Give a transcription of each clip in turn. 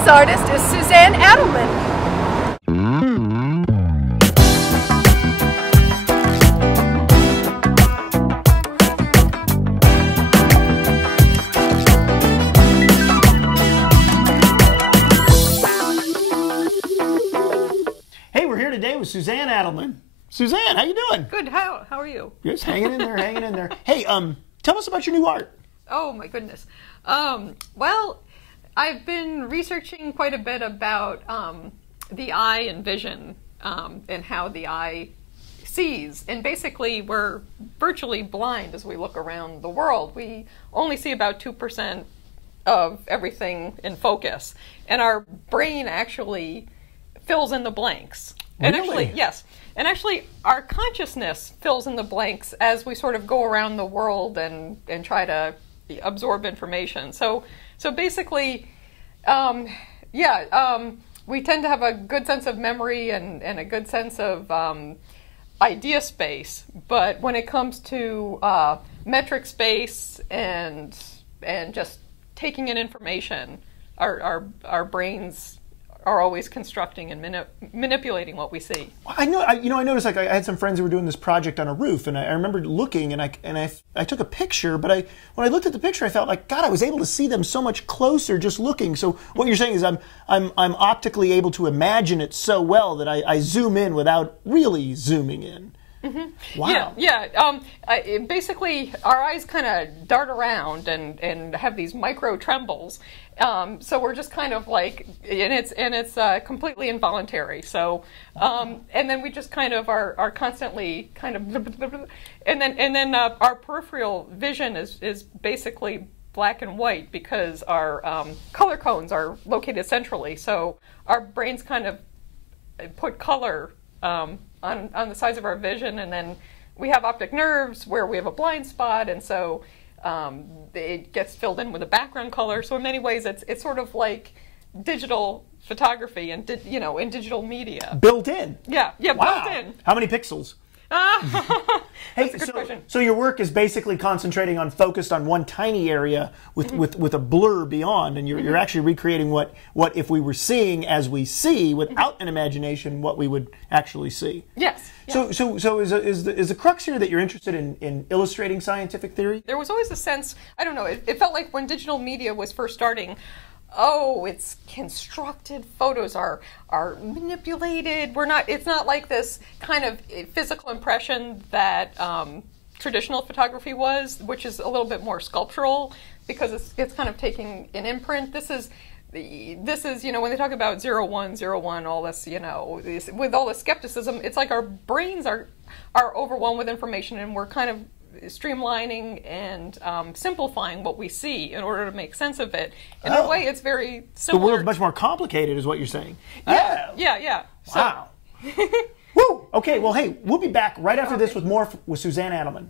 Angeles Artist Suzanne Adelman. Hey, we're here today with Suzanne Adelman. Suzanne, how you doing? Good. How are you? Just hanging in there, hanging in there. Hey, tell us about your new art. Oh my goodness. Well, I've been researching quite a bit about the eye and vision and how the eye sees. And basically, we're virtually blind as we look around the world. We only see about 2% of everything in focus, and our brain actually fills in the blanks. Really? And actually, yes. And actually, our consciousness fills in the blanks as we sort of go around the world and try to absorb information. So basically, we tend to have a good sense of memory and a good sense of idea space. But when it comes to metric space and just taking in information, our brains are always constructing and manipulating what we see. I noticed, like, I had some friends who were doing this project on a roof, and I remember looking, and I took a picture, but when I looked at the picture, I felt like, God, I was able to see them so much closer just looking. So what you're saying is I'm optically able to imagine it so well that I zoom in without really zooming in. Mm-hmm. Wow. Yeah. Basically, our eyes kind of dart around and have these micro trembles. So we're just kind of like, and it's completely involuntary. So, and then we just kind of are constantly kind of, and then our peripheral vision is basically black and white because our color cones are located centrally. So our brains kind of put color on the sides of our vision, and then we have optic nerves where we have a blind spot, and so it gets filled in with a background color. So in many ways, it's sort of like digital photography and in digital media. Built in. Yeah, wow. Built in. How many pixels? Hey, that's a good question. So your work is basically concentrating on focused on one tiny area with a blur beyond, and you're actually recreating what if we were seeing as we see without an imagination, what we would actually see. Yes. So is the crux here that you're interested in illustrating scientific theory? There was always a sense, I don't know, it felt like when digital media was first starting, oh, it's constructed, photos are manipulated. It's not like this kind of physical impression that traditional photography was, which is a little bit more sculptural because it's kind of taking an imprint. This is when they talk about 01, all this, with all the skepticism, it's like our brains are overwhelmed with information, and we're kind of streamlining and simplifying what we see in order to make sense of it. In a way, it's very similar. The world's much more complicated, is what you're saying. Yeah. Wow. Woo! Okay, well, hey, we'll be back right after this with more with Suzanne Adelman.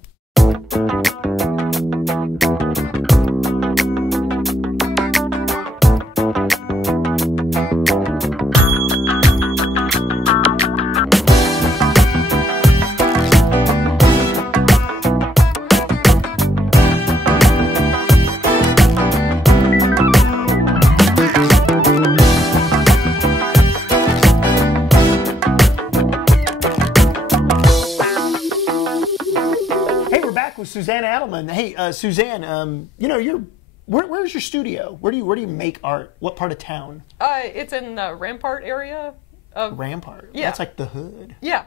With Suzanne Adelman. Hey, Suzanne, where's your studio? Where do you make art? What part of town? It's in the Rampart area. Rampart? Yeah. That's like the hood. Yeah.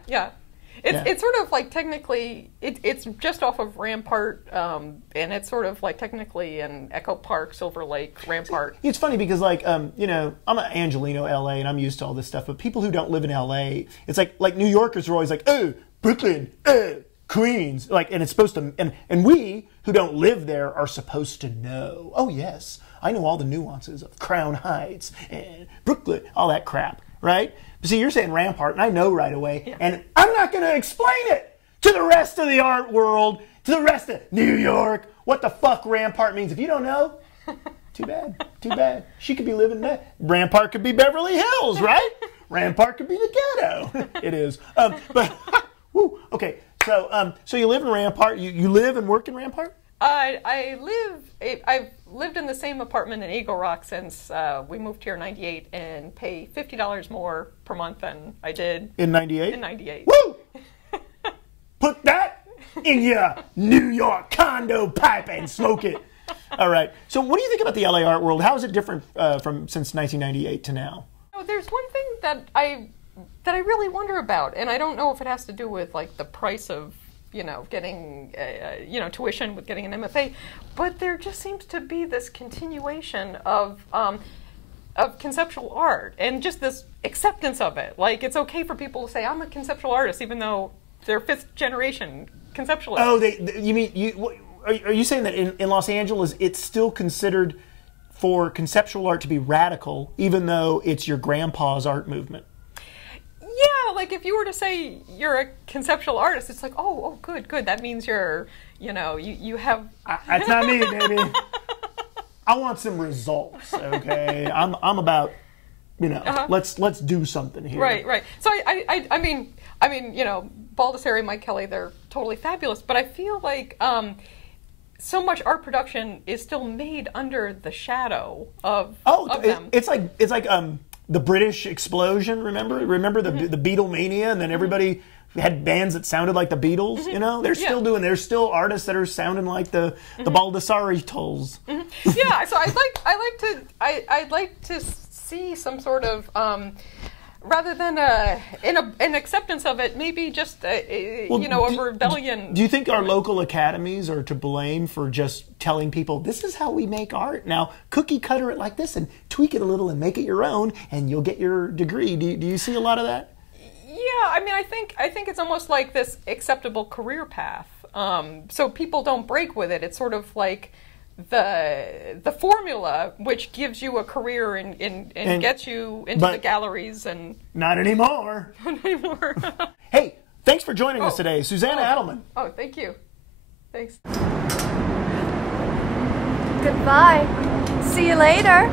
It's sort of like technically, it's just off of Rampart, and it's sort of like technically in Echo Park, Silver Lake, Rampart. It's funny because, like, I'm an Angelino, LA, and I'm used to all this stuff, but people who don't live in LA, it's like New Yorkers are always like, oh, Brooklyn, Queens, like, and it's supposed to, and we who don't live there are supposed to know. Oh yes, I know all the nuances of Crown Heights and Brooklyn, all that crap, right? But see, you're saying Rampart, and I know right away, and I'm not going to explain it to the rest of the art world, to the rest of New York, what the fuck Rampart means. If you don't know, too bad, too bad. She could be living there. Rampart could be Beverly Hills, right? Rampart could be the ghetto. It is, but woo, okay. So you live in Rampart. You live and work in Rampart? I've lived in the same apartment in Eagle Rock since we moved here in '98 and pay $50 more per month than I did in '98. In '98. Woo! Put that in your New York condo pipe and smoke it. All right. So, what do you think about the LA art world? How is it different from since 1998 to now? There's one thing that I really wonder about, and I don't know if it has to do with like the price of getting tuition with getting an MFA, but there just seems to be this continuation of conceptual art and just this acceptance of it. Like it's okay for people to say I'm a conceptual artist, even though they're fifth generation conceptualists. Oh, you mean are you saying that in Los Angeles it's still considered for conceptual art to be radical, even though it's your grandpa's art movement? Yeah, like if you were to say you're a conceptual artist, it's like, oh, good. That means you're, you have. That's not me, baby. I want some results. Okay, I'm about, let's do something here. Right. So I mean, Baldessari, Mike Kelly, they're totally fabulous, but I feel like so much art production is still made under the shadow of them. It's like the British explosion. Remember the Beatlemania, and then everybody had bands that sounded like the Beatles. They're still doing. There's still artists that are sounding like the Baldessari Tolls. Yeah, so I'd like to see some sort of. Rather than an acceptance of it, maybe just a rebellion. Do you think our local academies are to blame for just telling people this is how we make art? Now cookie cutter it like this and tweak it a little and make it your own, and you'll get your degree. Do you see a lot of that? Yeah, I mean, I think it's almost like this acceptable career path. So people don't break with it. It's sort of like the formula which gives you a career and gets you into the galleries and not anymore. Not anymore. Hey, thanks for joining us today, Suzanne Adelman. Oh, thank you. Thanks. Goodbye. See you later.